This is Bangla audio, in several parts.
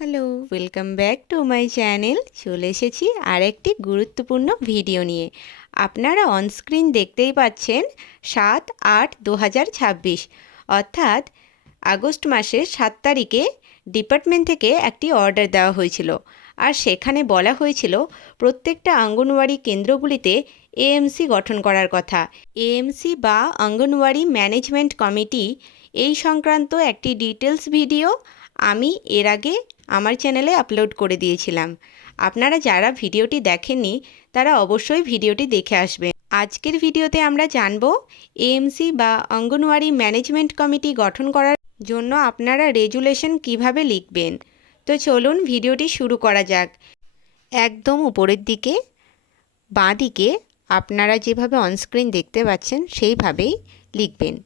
Hello, welcome back to my channel. চলে এসেছি আরেকটি গুরুত্বপূর্ণ ভিডিও নিয়ে। আপনারা অনস্ক্রিন দেখতেই পাচ্ছেন 7/8/2026 অর্থাৎ আগস্ট মাসের 7 তারিখে ডিপার্টমেন্ট থেকে একটি অর্ডার দেওয়া হয়েছিল। আর সেখানে বলা হয়েছিল প্রত্যেকটা অঙ্গনওয়াড়ি কেন্দ্রগুলিতে এএমসি গঠন করার কথা। এএমসি বা অঙ্গনওয়াড়ি ম্যানেজমেন্ট কমিটি এই সংক্রান্ত একটি ডিটেলস ভিডিও আমি এর আগে আমার চ্যানেলে আপলোড করে দিয়েছিলাম। আপনারা যারা ভিডিওটি দেখেননি তারা অবশ্যই ভিডিওটি দেখে আসবেন। আজকের ভিডিওতে আমরা জানব এএমসি বা অঙ্গনওয়াড়ি ম্যানেজমেন্ট কমিটি গঠন করার জন্য আপনারা রেজুলেশন কিভাবে লিখবেন। তো চলুন ভিডিওটি শুরু করা যাক। একদম উপরের দিকে বাঁ দিকে আপনারা যেভাবে অনস্ক্রিন দেখতে পাচ্ছেন সেইভাবেই লিখবেন।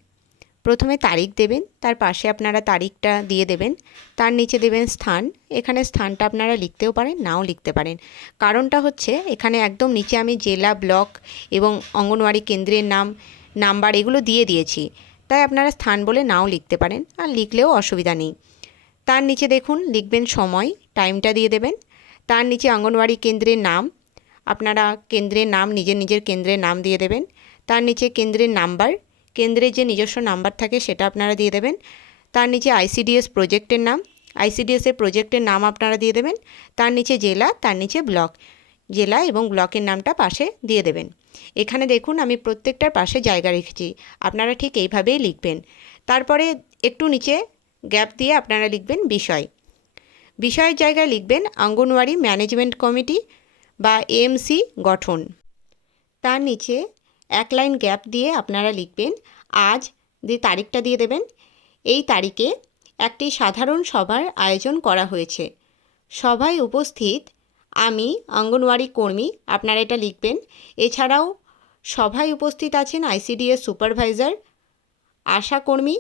প্রথমে তারিখ দেবেন, তার পাশে আপনারা তারিখটা দিয়ে দেবেন, তার নিচে দেবেন স্থান। এখানে স্থানটা আপনারা লিখতেও পারেন, নাও লিখতে পারেন। কারণটা হচ্ছে এখানে একদম নিচে আমি জেলা, ব্লক এবং অঙ্গনওয়াড়ি কেন্দ্রের নাম, নাম্বার এগুলো দিয়ে দিয়েছি, তাই আপনারা স্থান বলে নাও লিখতে পারেন, আর লিখলেও অসুবিধা নেই। তার নিচে দেখুন লিখবেন সময়, টাইমটা দিয়ে দেবেন। তার নিচে অঙ্গনওয়াড়ি কেন্দ্রের নাম, আপনারা কেন্দ্রের নাম নিজের কেন্দ্রের নাম দিয়ে দেবেন। তার নিচে কেন্দ্রের নাম্বার, কেন্দ্রের যে নিজস্ব নাম্বার থাকে সেটা আপনারা দিয়ে দেবেন। তার নিচে আইসিডিএস প্রজেক্টের নাম, আইসিডিএসের প্রজেক্টের নাম আপনারা দিয়ে দেবেন। তার নিচে জেলা, তার নিচে ব্লক, জেলা এবং ব্লকের নামটা পাশে দিয়ে দেবেন। এখানে দেখুন আমি প্রত্যেকটার পাশে জায়গা রেখেছি, আপনারা ঠিক এইভাবেই লিখবেন। তারপরে একটু নিচে গ্যাপ দিয়ে আপনারা লিখবেন বিষয়। বিষয়ের জায়গায় লিখবেন অঙ্গনওয়াড়ি ম্যানেজমেন্ট কমিটি বা এএমসি গঠন। তার নিচে এক লাইন গ্যাপ দিয়ে আপনারা লিখবেন আজ, দিয়ে তারিখটা দিয়ে দেবেন। এই তারিখে একটি সাধারণ সভার আয়োজন করা হয়েছে। সভায় উপস্থিত আমি অঙ্গনওয়াড়ি কর্মী, আপনারা এটা লিখবেন। এছাড়াও সভায় উপস্থিত আছেন আইসিডিএস সুপারভাইজার, আশাকর্মী,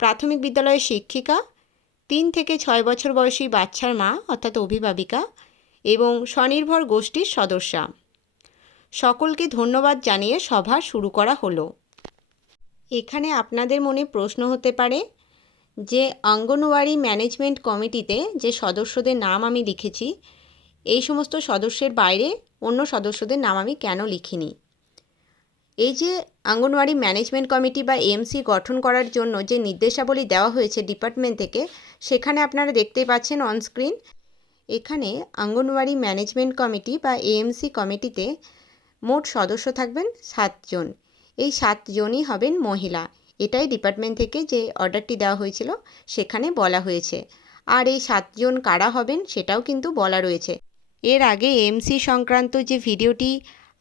প্রাথমিক বিদ্যালয়ের শিক্ষিকা, 3 থেকে 6 বছর বয়সী বাচ্চার মা অর্থাৎ অভিভাবিকা এবং স্বনির্ভর গোষ্ঠীর সদস্যা। সকলকে ধন্যবাদ জানিয়ে সভা শুরু করা হলো। এখানে আপনাদের মনে প্রশ্ন হতে পারে যে অঙ্গনওয়াড়ি ম্যানেজমেন্ট কমিটিতে যে সদস্যদের নাম আমি লিখেছি, এই সমস্ত সদস্যের বাইরে অন্য সদস্যদের নাম আমি কেন লিখিনি। এই যে অঙ্গনওয়াড়ি ম্যানেজমেন্ট কমিটি বা এএমসি গঠন করার জন্য যে নির্দেশাবলী দেওয়া হয়েছে ডিপার্টমেন্ট থেকে, সেখানে আপনারা দেখতেই পাচ্ছেন অনস্ক্রিন। এখানে অঙ্গনওয়াড়ি ম্যানেজমেন্ট কমিটি বা এএমসি কমিটিতে মোট সদস্য থাকবেন 7 জন। এই 7 জনই হবেন মহিলা। এটাই ডিপার্টমেন্ট থেকে যে অর্ডারটি দেওয়া হয়েছিল সেখানে বলা হয়েছে। আর এই 7 জন কারা হবেন সেটাও কিন্তু বলা রয়েছে। এর আগে এএমসি সংক্রান্ত যে ভিডিওটি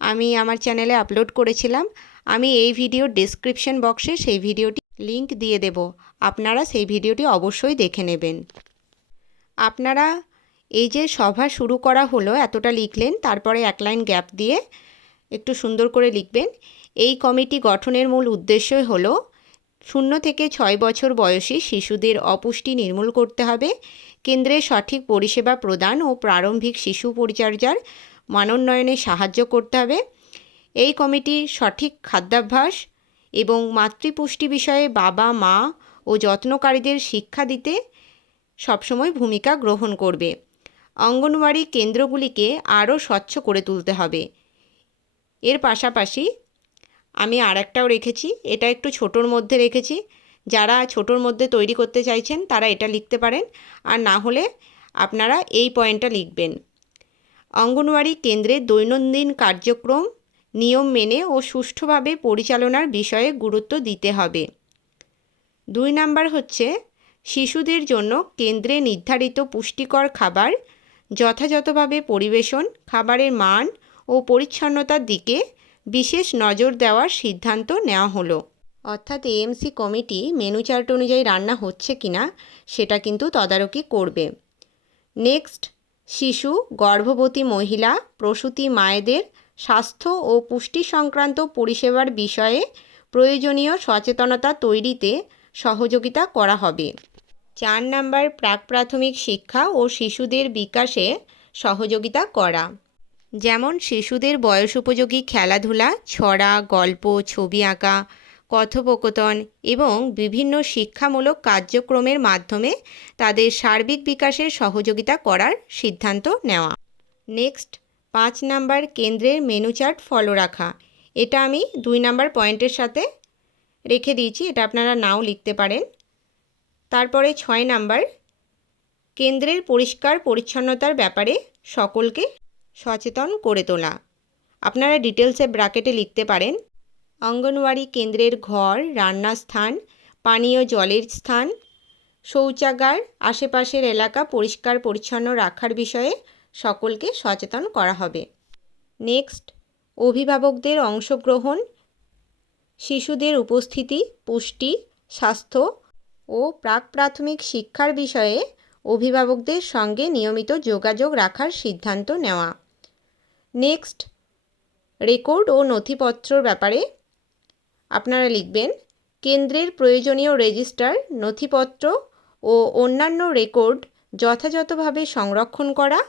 আমি আমার চ্যানেলে আপলোড করেছিলাম, আমি এই ভিডিওর ডেসক্রিপশন বক্সে সেই ভিডিওটি লিংক দিয়ে দেব, আপনারা সেই ভিডিওটি অবশ্যই দেখে নেবেন। আপনারা এই যে সভা শুরু করা হলো এতটা লিখলেন, তারপরে এক লাইন গ্যাপ দিয়ে একটু সুন্দর করে লিখবেন এই কমিটি গঠনের মূল উদ্দেশ্যই হলো 0 থেকে 6 বছর বয়সী শিশুদের অপুষ্টি নির্মূল করতে হবে, কেন্দ্রে সঠিক পরিষেবা প্রদান ও প্রারম্ভিক শিশু পরিচর্যার মানোন্নয়নে সাহায্য করতে হবে। এই কমিটি সঠিক খাদ্যাভ্যাস এবং মাতৃপুষ্টি বিষয়ে বাবা, মা ও যত্নকারীদের শিক্ষা দিতে সবসময় ভূমিকা গ্রহণ করবে। অঙ্গনওয়াড়ি কেন্দ্রগুলিকে আরও স্বচ্ছ করে তুলতে হবে। এর পাশাপাশি আমি আরেকটাও রেখেছি, এটা একটু ছোটোর মধ্যে রেখেছি। যারা ছোটোর মধ্যে তৈরি করতে চাইছেন তারা এটা লিখতে পারেন, আর না হলে আপনারা এই পয়েন্টটা লিখবেন। অঙ্গনওয়াড়ি কেন্দ্রের দৈনন্দিন কার্যক্রম নিয়ম মেনে ও সুষ্ঠুভাবে পরিচালনার বিষয়ে গুরুত্ব দিতে হবে। 2 নাম্বার হচ্ছে শিশুদের জন্য কেন্দ্রে নির্ধারিত পুষ্টিকর খাবার যথাযথভাবে পরিবেশন, খাবারের মান ও পরিচ্ছন্নতার দিকে বিশেষ নজর দেওয়ার সিদ্ধান্ত নেওয়া হলো। অর্থাৎ এএমসি কমিটি মেনু চার্ট অনুযায়ী রান্না হচ্ছে কিনা সেটা কিন্তু তদারকি করবে। নেক্সট, শিশু, গর্ভবতী মহিলা, প্রসূতি মায়েদের স্বাস্থ্য ও পুষ্টি সংক্রান্ত পরিষেবার বিষয়ে প্রয়োজনীয় সচেতনতা তৈরিতে সহযোগিতা করা হবে। 4 নাম্বার, প্রাক প্রাথমিক শিক্ষা ও শিশুদের বিকাশে সহযোগিতা করা, যেমন শিশুদের বয়স উপযোগী খেলাধুলা, ছড়া, গল্প, ছবি আঁকা, কথোপকথন এবং বিভিন্ন শিক্ষামূলক কার্যক্রমের মাধ্যমে তাদের সার্বিক বিকাশের সহযোগিতা করার সিদ্ধান্ত নেওয়া। নেক্সট 5 নাম্বার, কেন্দ্রের মেনু চার্ট ফলো রাখা। এটা আমি 2 নাম্বার পয়েন্টের সাথে রেখে দিয়েছি, এটা আপনারা নাও লিখতে পারেন। তারপরে 6 নাম্বার, কেন্দ্রের পরিষ্কার পরিচ্ছন্নতার ব্যাপারে সকলকে সচেতন করে তোলা। আপনারা ডিটেলসে ব্র্যাকেটে লিখতে পারেন অঙ্গনওয়াড়ি কেন্দ্রের ঘর, রান্নাস্থান, পানীয় জলের স্থান, শৌচাগার, আশেপাশের এলাকা পরিষ্কার পরিচ্ছন্ন রাখার বিষয়ে সকলকে সচেতন করা হবে। নেক্সট, অভিভাবকদের অংশগ্রহণ, শিশুদের উপস্থিতি, পুষ্টি, স্বাস্থ্য ও প্রাক প্রাথমিক শিক্ষার বিষয়ে অভিভাবকদের সঙ্গে নিয়মিত যোগাযোগ রাখার সিদ্ধান্ত নেওয়া। নেক্সট, রেকর্ড ও নথিপত্রর ব্যাপারে আপনারা লিখবেন কেন্দ্রের প্রয়োজনীয় রেজিস্টার, নথিপত্র ও অন্যান্য রেকর্ড যথাযথভাবে সংরক্ষণ করা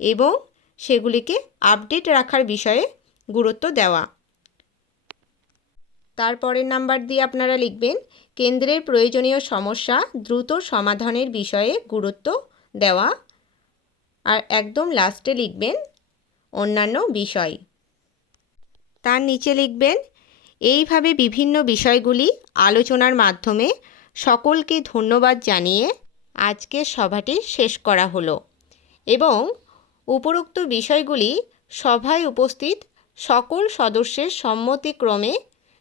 এবং সেগুলিকে আপডেট রাখার বিষয়ে গুরুত্ব দেওয়া। তারপরের নাম্বার দিয়ে আপনারা লিখবেন কেন্দ্রের প্রয়োজনীয় সমস্যা দ্রুত সমাধানের বিষয়ে গুরুত্ব দেওয়া। আর একদম লাস্টে লিখবেন অন্যান্য বিষয়। তার নিচে লিখবেন এইভাবে বিভিন্ন বিষয়গুলি আলোচনার মাধ্যমে সকলকে ধন্যবাদ জানিয়ে আজকের সভাটি শেষ করা হলো এবং উপরোক্ত বিষয়গুলি সভায় উপস্থিত সকল সদস্যের সম্মতিক্রমে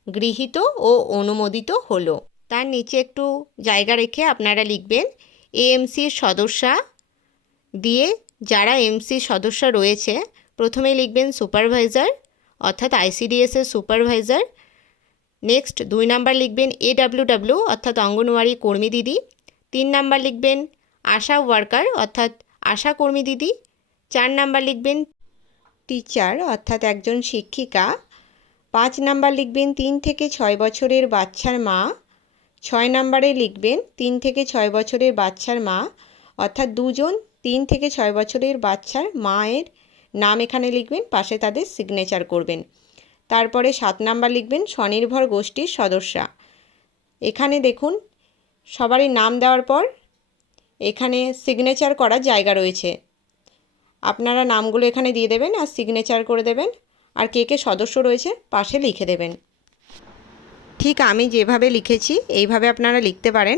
গৃহীত ও অনুমোদিত হলো। তার নিচে একটু জায়গা রেখে আপনারা লিখবেন এএমসির সদস্যা দিয়ে যারা এমসি সদস্য রয়েছে প্রথমে লিখবেন সুপারভাইজার অর্থাৎ আইসিডিএসের সুপারভাইজার। নেক্সট 2 নাম্বার লিখবেন এডব্লিউডব্লিউ অর্থাৎ অঙ্গনওয়াড়ি কর্মী দিদি। 3 নাম্বার লিখবেন আশা ওয়ার্কার অর্থাৎ আশা কর্মী দিদি। 4 নাম্বার লিখবেন টিচার অর্থাৎ একজন শিক্ষিকা। 5 নাম্বার লিখবেন 3 থেকে 6 বছরের বাচ্চার মা। 6 নাম্বারে লিখবেন 3 থেকে 6 বছরের বাচ্চার মা অর্থাৎ দুজন 3 থেকে 6 বছরের বাচ্চার মায়ের নাম এখানে লিখবেন, পাশে তাদের সিগনেচার করবেন। তারপরে 7 নাম্বার লিখবেন স্বনির্ভর গোষ্ঠীর সদস্যা। এখানে দেখুন সবারই নাম দেওয়ার পর এখানে সিগনেচার করার জায়গা রয়েছে, আপনারা নামগুলো এখানে দিয়ে দেবেন আর সিগনেচার করে দেবেন আর কে কে সদস্য রয়েছে পাশে লিখে দেবেন। ঠিক আমি যেভাবে লিখেছি এইভাবে আপনারা লিখতে পারেন।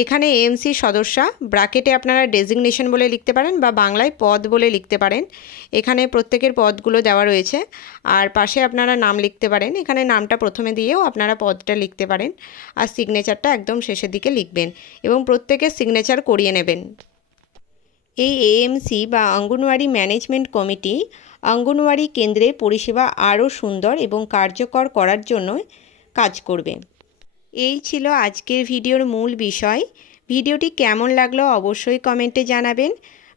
এখানে এএমসি সদস্যা ব্র্যাকেটে আপনারা ডেজিগনেশন বলে লিখতে পারেন বা বাংলায় পদ বলে লিখতে পারেন। এখানে প্রত্যেকের পদগুলো দেওয়া রয়েছে আর পাশে আপনারা নাম লিখতে পারেন। এখানে নামটা প্রথমে দিয়েও আপনারা পদটা লিখতে পারেন আর সিগনেচারটা একদম শেষের দিকে লিখবেন এবং প্রত্যেকের সিগনেচার করিয়ে নেবেন। এই এএমসি বা অঙ্গনওয়াড়ি ম্যানেজমেন্ট কমিটি অঙ্গনওয়াড়ি কেন্দ্রের পরিষেবা আরও সুন্দর এবং কার্যকর করার জন্য কাজ করবে। এই ছিল আজকের ভিডিওর মূল বিষয়। ভিডিওটি কেমন লাগলো অবশ্যই কমেন্টে জানাবেন।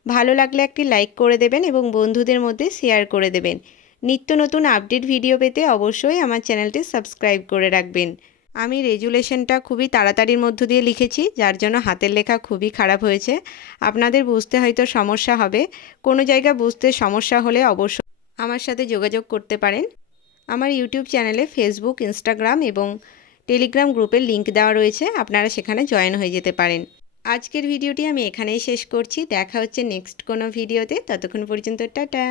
ভালো লাগলে একটি লাইক করে দেবেন এবং বন্ধুদের মধ্যে শেয়ার করে দেবেন। নিত্য নতুন আপডেট ভিডিও পেতে অবশ্যই আমার চ্যানেলটি সাবস্ক্রাইব করে রাখবেন। আমি রেজুলেশনটা খুবই তাড়াতাড়ির মধ্য দিয়ে লিখেছি, যার জন্য হাতের লেখা খুবই খারাপ হয়েছে। আপনাদের বুঝতে হয়তো সমস্যা হবে, কোনো জায়গা বুঝতে সমস্যা হলে অবশ্যই আমার সাথে যোগাযোগ করতে পারেন। আমার ইউটিউব চ্যানেলে ফেসবুক, ইনস্টাগ্রাম এবং টেলিগ্রাম গ্রুপের লিংক দেওয়া রয়েছে, আপনারা সেখানে জয়েন হয়ে যেতে পারেন। আজকের ভিডিওটি আমি এখানেই শেষ করছি। দেখা হচ্ছে নেক্সট কোনো ভিডিওতে, ততক্ষণ পর্যন্ত টাটা।